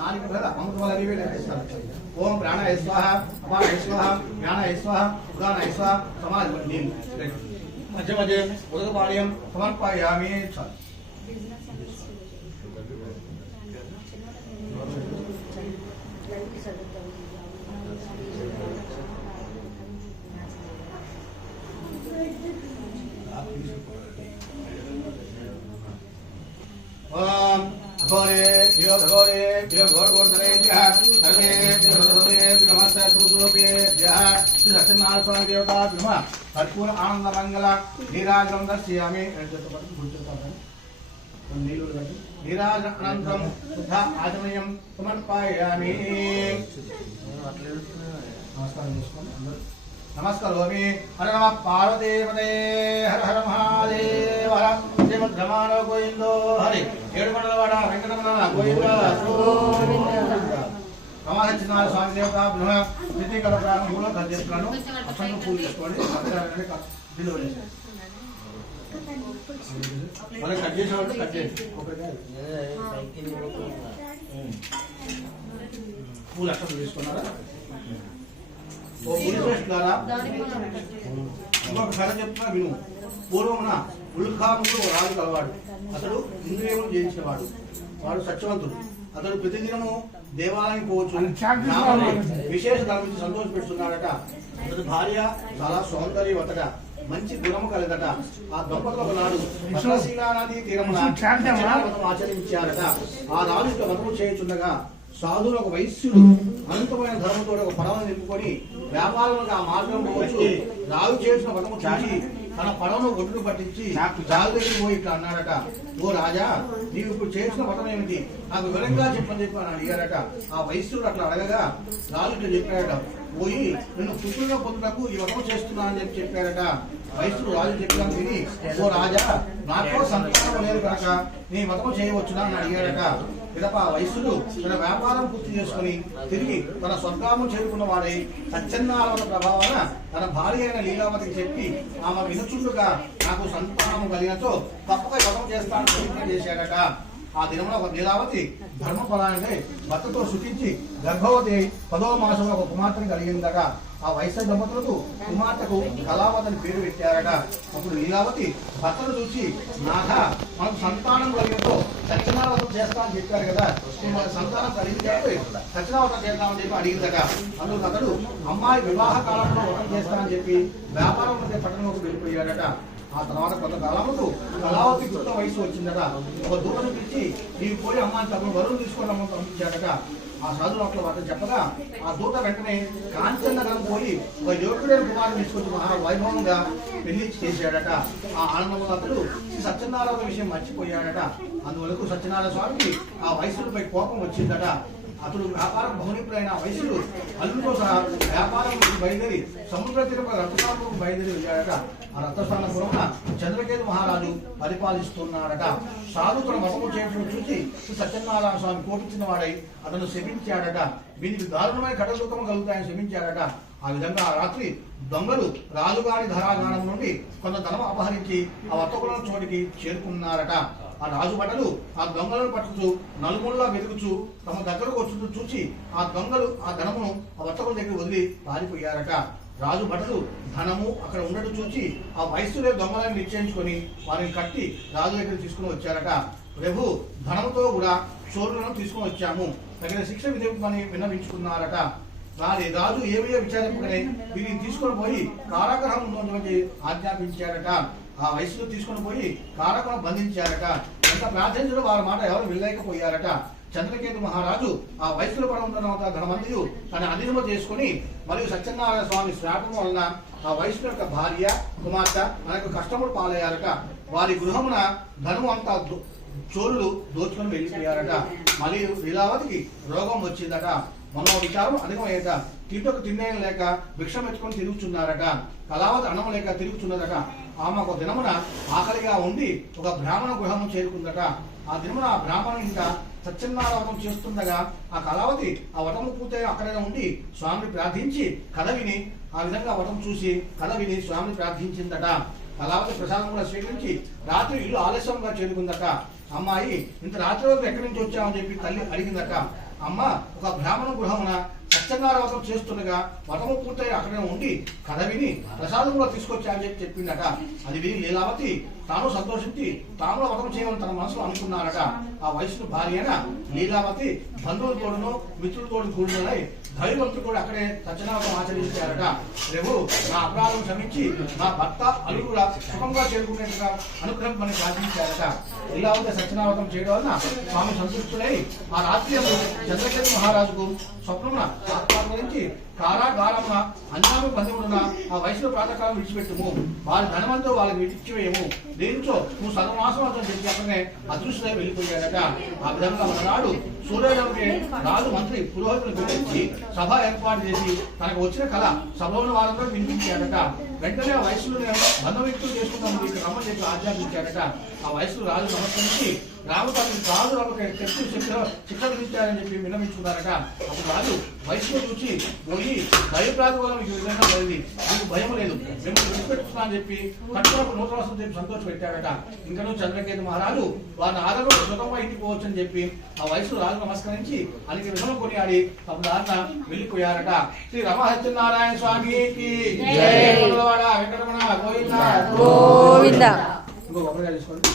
ओम प्राणाय स्वाहा अपानाय स्वाहा ज्ञानाय स्वाहा उदानाय स्वाहा समाधि मध्य मध्य उदकपानीयं समर्पयामि। ओम घोरे भ्यो घोरगोर्धनेभ्यः सर्वेभ्यो सर्वेभ्यो नमस्ते गुरुदेवेभ्यः श्री सत्यनारायण स्वामी देवताभ्यः कर्पूर आनंद मंगल नीराजनं दर्शयामि। नीराजनंतरं शुद्ध आचमनीयं समर्पयामि। नमस्कारोमि। हर नमः पार्वतीपते हर हर महादेव हर श्रीमद्रमाण गोविंदो हरि ఏడుకొండలవాడ వెంకటరమణ గోవింద సమాధించిన స్వామి దేవత బ్రహ్మ స్థితికల ప్రారంభంలో కర్జేస్తున్నాను అక్షంగా పూజ చేసుకోండి మరి కట్ చేసేవాళ్ళు కట్ చేయండి పూలు అక్షంగా తీసుకున్నారా ఓ పూలు చేస్తున్నారా ఇంకొక కథ చెప్తున్నా విను. పూర్వమున ఉల్కాముడు రాజు కలవాడు. అతడు ఇంద్రియములు జయించేవాడు. వాడు సత్యవంతుడు. అతడు ప్రతిదినము దేవాలయానికి పోవచ్చు. విశేష ధర్మించి సంతోషపెడుతున్నాడట. అతడు భార్య చాలా సౌందర్యవతట, మంచి గుణము కలదట. ఆ దంపతులకు నాడు పద్మశీలా నదీ తీరమున ఆచరించారట. ఆ రాజు వ్రతము చేయుచుండగా సాధువులు ఒక వైశ్యుడు అనంతమైన ధర్మంతో ఒక పడవను నింపుకొని వ్యాపారంగా ఆ మార్గం పోవచ్చు. రాజు చేసిన వ్రతము చూసి తన పడవను ఒడ్డును పట్టించి రాజు దగ్గరికి పోయి ఇట్లా అన్నాడట, ఓ రాజా, నీవు ఇప్పుడు చేసిన వ్రతం ఏమిటి, నాకు వివరంగా చెప్పని చెప్పి అని అడిగారట. ఆ వైశ్యుడు అట్లా అడగగా రాజు ఇట్లా చెప్పాడట, పోయి నేను పుత్రుగా పొందుటకు ఈ వ్రతం చేస్తున్నా అని చెప్పి చెప్పాడట. వైశ్యుడు రాజు చెప్పాను విని, ఓ రాజా, నాకో సంతానం లేదు కనుక నీ వ్రతం చేయవచ్చునా అని అడిగాడట. పిదప వైశ్యుడు తన వ్యాపారం పూర్తి చేసుకుని తిరిగి తన స్వర్గాము చేరుకున్న వాడై సత్యనారాయణ ప్రభావాన తన భార్య అయిన లీలావతికి చెప్పి ఆమె వినుచుండుగా నాకు సంతానము కలిగినతో తప్పక వ్రతం చేస్తానని ప్రతిజ్ఞ చేశాడట. ఆ దినమున ఒక లీలావతి ధర్మఫలాన్ని భర్తతో సుఖించి గర్భవతి 10వ మాసంలో ఒక కుమార్తెను కలిగిందట. ఆ వైశ్య దంపతులకు కుమార్తెకు కళావతి అని పేరు పెట్టారట. అప్పుడు లీలావతి భర్తను చూసి, నాథ, మనకు సంతానం కలిగినతో సత్యనారాయణ చేస్తా అని చెప్పారు కదా, మనకు సంతానం కలిగించారు, సత్యనారాయణ చేద్దామని చెప్పి అడిగిందట. అందుకు అతడు అమ్మాయి వివాహ కాలంలో వ్రతం చేస్తానని చెప్పి వ్యాపారం మధ్య పట్టణంలోకి వెళ్ళిపోయాడట. ఆ తర్వాత కొంతకాలముకు కళావతి కృత వయసు వచ్చిందట. ఒక దూతను పిలిచి, నీవు పోయి అమ్మాయిని తమ వరుణ్ తీసుకోవడం పంపించాడట. ఆ సాధువు అట్లా వాటిని చెప్పగా ఆ దూత వెంటనే కాంచన నగరం పోయి ఒక యోగుడైన కుమారుని తీసుకొచ్చి మహా వైభవంగా పెళ్లి చేశాడట. ఆ ఆనందంలో అతడు సత్యనారాయణ విషయం మర్చిపోయాడట. అందువరకు సత్యనారాయణ స్వామికి ఆ వైశ్యుడిపై కోపం వచ్చిందట. అతడు వ్యాపారం బహునిపుడైన వైశ్యుడు అల్లుతో సహా వ్యాపారం బయలుదేరి సముద్ర తీరపై రత్నపురం బయలుదేరి వెళ్ళాడట. ఆ రత్నస్థానపురమున చంద్రకేతు మహారాజు పరిపాలిస్తున్నాడట. సాధు తన మతము చేయడం చూసి సత్యనారాయణ స్వామి కోపించిన వాడై అతను శపించాడట. వీనికి దారుణమైన కటదుఖము కలుగుతాయని శపించాడట. ఆ విధంగా ఆ రాత్రి దొంగలు రాజుగారి ధరాగానం నుండి కొంత ధనం అపహరించి ఆ వర్తకుల చోటికి చేరుకున్నారట. ఆ రాజు భటులు ఆ దొంగలను పట్టుచు నలుమూలలా వెతుకుచు తమ దగ్గరకు వచ్చి చూసి ఆ దొంగలు ఆ ధనమును ఆ వర్తకుల దగ్గర వదిలి పారిపోయారట. రాజు భటులు ధనము అక్కడ ఉండటం చూసి ఆ వైశ్యులే దొంగలను నిశ్చయించుకొని వారిని కట్టి రాజు దగ్గర తీసుకుని వచ్చారట. ప్రభు, ధనముతో కూడా చోరులను తీసుకుని వచ్చాము, తగిన శిక్ష విధింపమని విన్నవించుకున్నారట. వారి రాజు ఏమయ్యో విచారింపగానే వీరిని తీసుకొని పోయి కారాగృహం ఉందని ఆజ్ఞాపించారట. ఆ వయసులో తీసుకుని పోయి కారాగృహం బంధించారట. ఎంత ప్రార్థించడం వారి మాట ఎవరు వెళ్ళలేకపోయారట. చంద్రకేతు మహారాజు ఆ వయసులో పడ ఉన్న ధనమంతయు తన అధీనము చేసుకుని మరియు సత్యనారాయణ స్వామి శ్రాపం వలన ఆ వయసు యొక్క భార్య కుమార్తె అనేక కష్టములు పాలయ్యారట. వారి గృహమున ధనము అంతా చోరులు దోచుకొని వెళ్ళిపోయారట. మరియు లీలావతికి రోగం వచ్చిందట. మనోవిచారం అధికమయ్యేట. తింటకు తిండేం లేక భిక్షం ఎత్తుకొని తిరుగుచున్నారట. కళావతి అన్నం లేక తిరుగుచున్నదట. ఆమె ఒక దినమున ఆకలిగా ఉండి ఒక బ్రాహ్మణ గృహము చేరుకుందట. ఆ దినమున ఆ బ్రాహ్మణ ఇంకా సత్యనారాయణ చేస్తుండగా ఆ కళావతి ఆ వటము పూర్తయి అక్కడే ఉండి స్వామిని ప్రార్థించి కథ విని ఆ విధంగా వటం చూసి కథ విని స్వామిని ప్రార్థించిందట. కళావతి ప్రసాదం కూడా స్వీకరించి రాత్రి ఇల్లు ఆలస్యంగా చేరుకుందట. అమ్మాయి, ఇంత రాత్రి వరకు ఎక్కడి నుంచి వచ్చామని చెప్పి తల్లి అడిగిందట. అమ్మ ఒక బ్రాహ్మణ గృహమున సత్యనారాయణ వ్రతం చేస్తుండగా వ్రతము పూర్తయి అక్కడే ఉండి కథ విని ప్రసాదం కూడా తీసుకొచ్చా అని చెప్పి చెప్పిందట. అది విని లీలావతి తాను సంతోషించి తాను వ్రతం చేయమని తన మనసులో అనుకున్నారట. ఆ వయసును భార్య అయిన లీలావతి బంధువులతోడును మిత్రులతోడు కూడినై ధైర్యవంతుడు కూడా అక్కడే సత్యనారాయణ ఆచరించారట. ప్రభు నా అపరాధం క్షమించి నా భర్త అల్లుడు కూడా సుఖంగా చేరుకునేట్టుగా అనుగ్రహం మనకి ప్రార్థించారట. లీలావతి సత్యనారాయణ చేయడం వలన స్వామి సంతృష్టుడై ఆ రాత్రి చంద్రకేతు మహారాజుకు స్వప్నమున సాక్షాత్కరించి కారాగారమున అన్యాము బంధువులున్న ఆ వయసులో ప్రాతకాలం విడిచిపెట్టుము, వారి ధనవంతో వాళ్ళకి విడిచివేయము, దేనితో నువ్వు సర్వనాశం అని చెప్పి అక్కడనే అదృష్టమై వెళ్ళిపోయాడట. ఆ విధంగా మననాడు సూర్యోదయంకే రాజు మంత్రి పురోహితులు పిలిపించి సభ ఏర్పాటు చేసి తనకు వచ్చిన కళ సభలోని వారంలో వినిపించాడట. వెంటనే ఆ వయసులో బంధుమిత్రులు చేసుకుందాం ఇక్కడ రమ్మని చెప్పి ఆజ్ఞాపించాడట. ఆ వయసులో రాజు నమస్కరించి రామపల్లి రాజు శక్తి శిక్ష విధించారని చెప్పి విన్నవించుకున్నారట. అప్పుడు రాజు వయసులో చూసి పోయి భయప్రాంతి వల్ల మీకు విధంగా జరిగింది, మీకు భయం లేదు, మేము విడిచిపెట్టుతున్నా అని చెప్పి కట్టుకున్నప్పుడు నూతనవసం చెప్పి సంతోషం పెట్టాడట. ఇంకనూ చంద్రకేతు మహారాజు వారిని ఆదరణ సుఖంగా ఇంటికి పోవచ్చు అని చెప్పి ఆ వయసులో రాజు నమస్కరించి అనేక విధంగా కొనియాడి తమ దారిన వెళ్ళిపోయారట. శ్రీ రమహత్యనారాయణ స్వామికి వెంకటరమణ గోవింద. ఇంకో ఒకరిగా తీసుకోండి.